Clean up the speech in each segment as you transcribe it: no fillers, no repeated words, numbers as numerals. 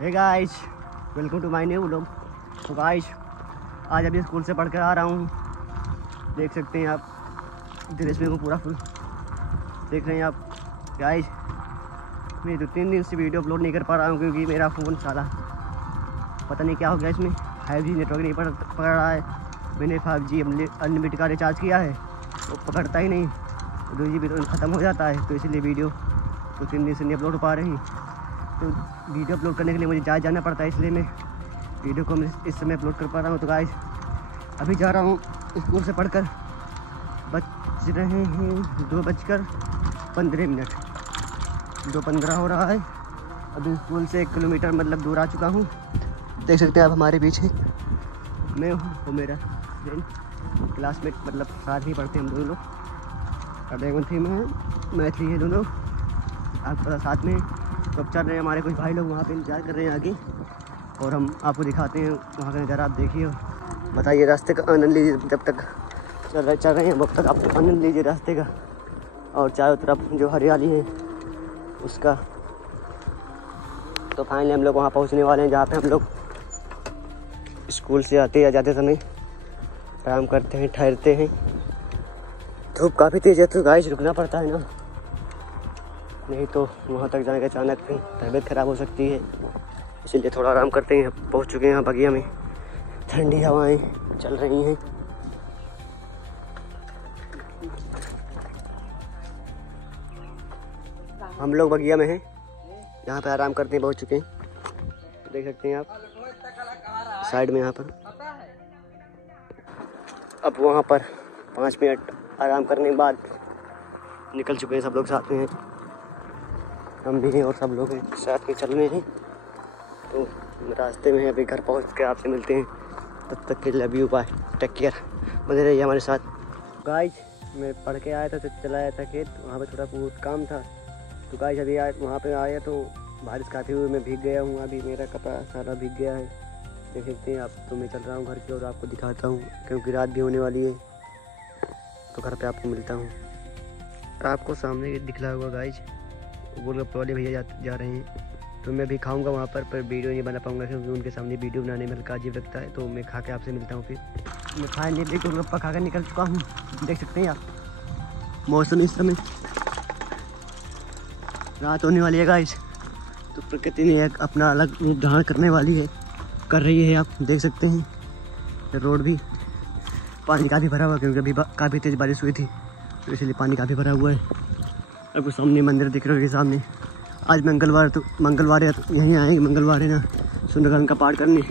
Hey guys, welcome to my new vlog. तो गाइस, आज अभी स्कूल से पढ़ कर आ रहा हूँ। देख सकते हैं आप ड्रेस में को पूरा फुल देख रहे हैं आप। गाइस, मैं 2-3 दिन से वीडियो अपलोड नहीं कर पा रहा हूँ क्योंकि मेरा फ़ोन साला पता नहीं क्या हो गया, इसमें 5G नेटवर्क नहीं पकड़ रहा है। मैंने 5G अनलिमिटेड का रिचार्ज किया है, वो पकड़ता ही नहीं, 2GB तो ख़त्म हो जाता है। तो इसलिए वीडियो 2-3 दिन से नहीं अपलोड हो पा रही। तो वीडियो अपलोड करने के लिए मुझे जहाँ जाना पड़ता है, इसलिए मैं वीडियो को इस समय अपलोड कर पा रहा हूँ। तो गाइस, अभी जा रहा हूँ स्कूल से पढ़कर। बज रहे हैं 2:15, 2:15 हो रहा है। अभी स्कूल से 1 किलोमीटर मतलब दूर आ चुका हूँ। देख सकते हैं आप हमारे पीछे मैं हूँ, वो मेरा फ्रेंड क्लासमेट, मतलब साथ ही पढ़ते हैं हम दोनों लोग। अब थी मैं थी है दोनों आप पता साथ में। तो अब चल रहे हैं, हमारे कुछ भाई लोग वहाँ पे इंतजार कर रहे हैं आगे, और हम आपको दिखाते हैं वहाँ का नज़ारा। आप देखिए, बताइए, रास्ते का आनंद लीजिए। जब तक चल रहे हैं तब तक आप आनंद लीजिए रास्ते का, और चारों तरफ जो हरियाली है उसका। तो फाइनली हम लोग वहाँ पहुँचने वाले हैं जहाँ पे हम लोग स्कूल से आते या जाते समय आराम करते हैं, ठहरते हैं। धूप काफ़ी तेज़ है तो गाइस रुकना पड़ता है ना, नहीं तो वहाँ तक जाने का अचानक फिर तबीयत ख़राब हो सकती है। इसीलिए थोड़ा आराम करते हैं। पहुँच चुके हैं यहाँ बगिया में, ठंडी हवाएं चल रही हैं। हम लोग बगिया में हैं, यहाँ पे आराम करते हैं, पहुँच चुके हैं। देख सकते हैं आप साइड में यहाँ पर। अब वहाँ पर 5 मिनट आराम करने के बाद निकल चुके हैं, सब लोग साथ में हैं, हम भी हैं और सब लोग हैं साथ में चल रहे हैं। तो रास्ते में अभी घर पहुँच के आपसे मिलते हैं, तब तक के love you, bye, take care, बने रहिए हमारे साथ। गाइस, मैं पढ़ के आया था तो चला आया था खेत, वहाँ पे थोड़ा बहुत काम था। तो गाइस अभी वहाँ पे आया तो बारिश काफ़ी हुई, मैं भीग गया हूँ। अभी मेरा कपड़ा सारा भीग गया है, देख सकते हैं आप। तो मैं चल रहा हूँ घर की ओर, आपको दिखाता हूँ क्योंकि रात भी होने वाली है। तो घर पे आपको मिलता हूँ। आपको सामने दिख रहा होगा गाइस, वो लोग पौधे भैया जा रहे हैं। तो मैं भी खाऊंगा वहाँ पर वीडियो नहीं बना पाऊंगा क्योंकि उनके सामने वीडियो बनाने में हल्का अजीब लगता है। तो मैं खा के आपसे मिलता हूँ फिर। मैं फाइनली भी गोलगप्पा खा कर निकल चुका हूँ, देख सकते हैं आप। मौसम इस समय रात होने वाली है गाइस, तो प्रकृति ने एक अपना अलग निर्धारण करने वाली है, कर रही है। आप देख सकते हैं रोड भी पानी काफ़ी भरा हुआ है क्योंकि अभी काफ़ी तेज़ बारिश हुई थी, तो इसलिए पानी काफ़ी भरा हुआ है। आपको सामने मंदिर दिख रहा है सामने। आज मंगलवार है तो यहीं आएंगे, मंगलवार है ना, सुंदरकांड का पाठ करने।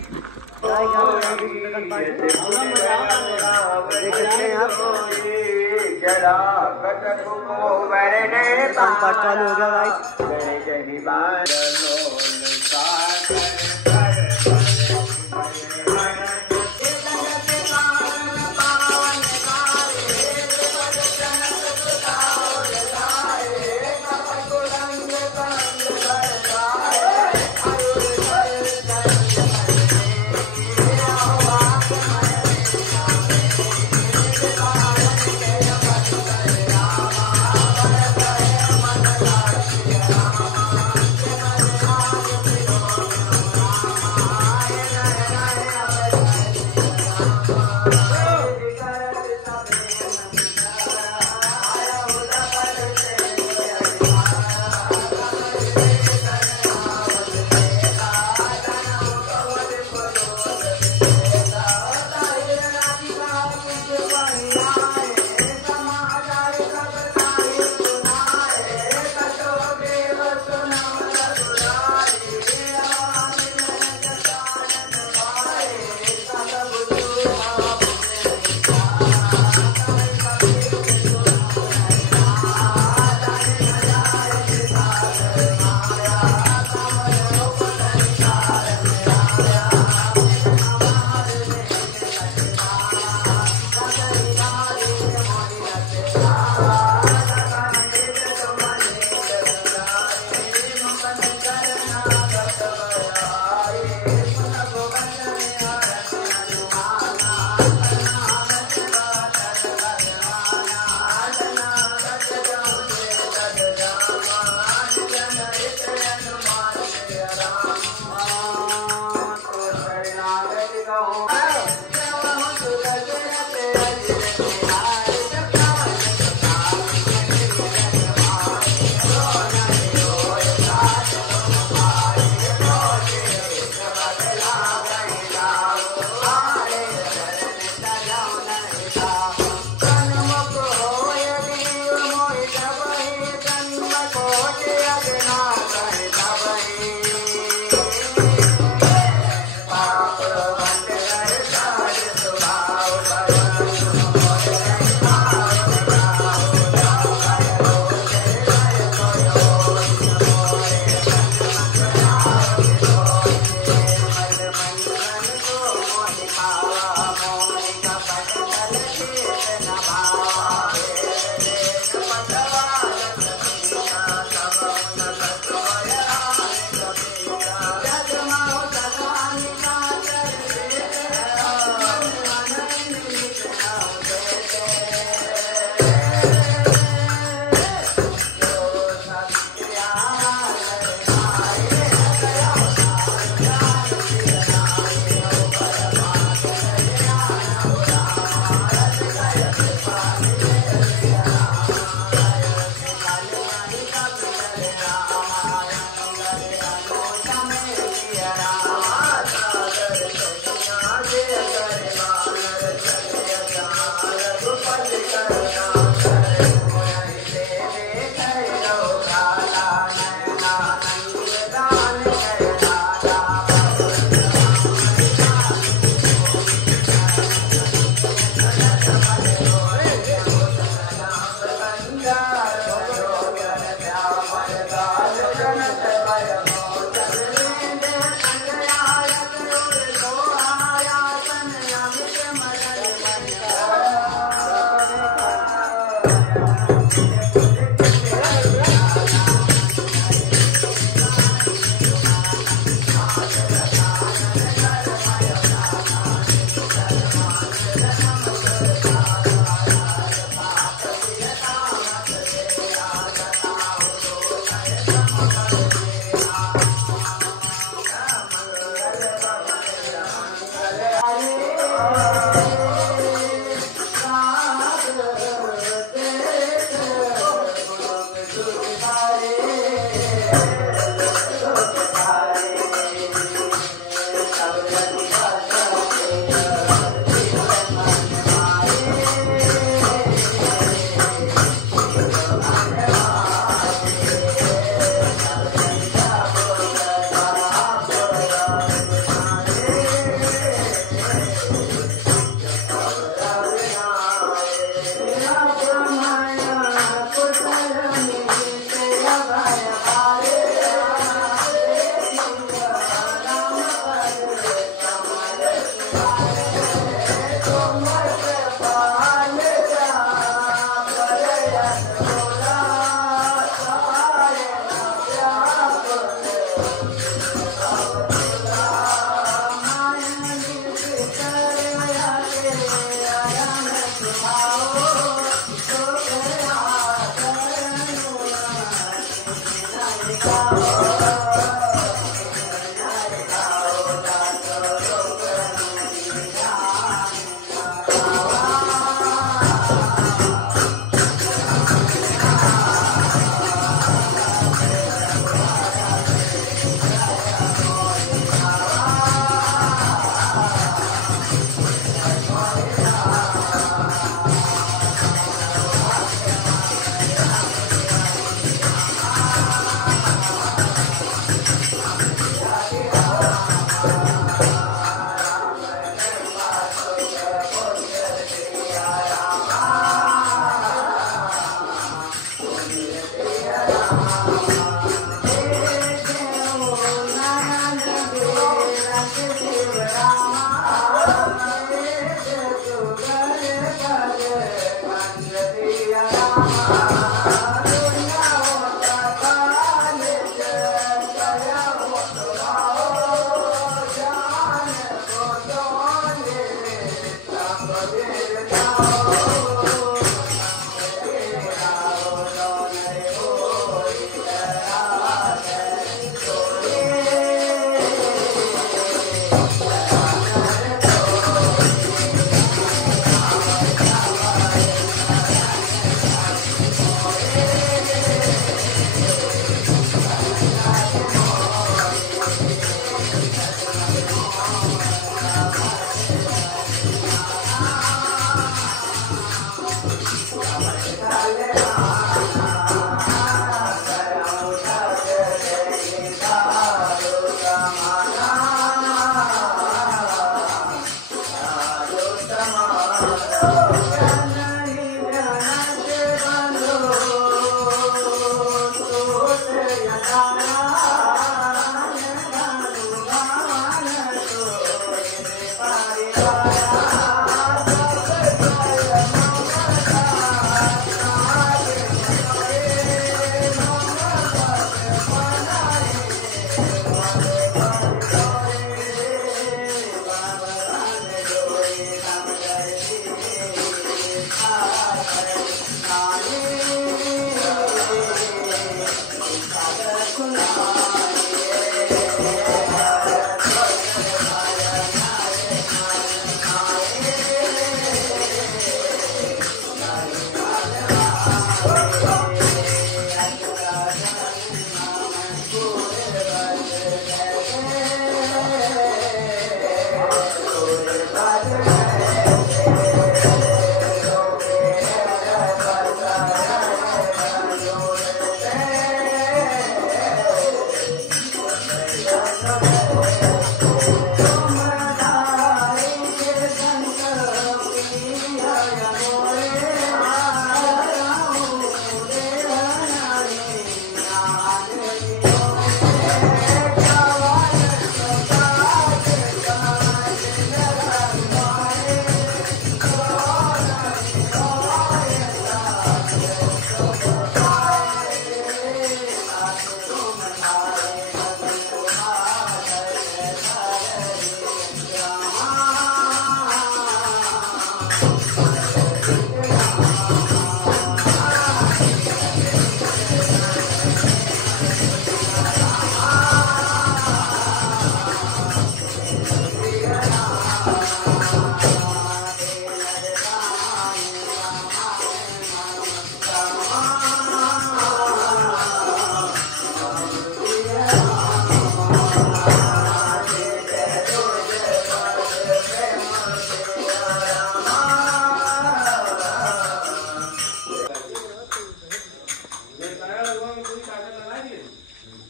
पाठ चालू हो गया गाइस।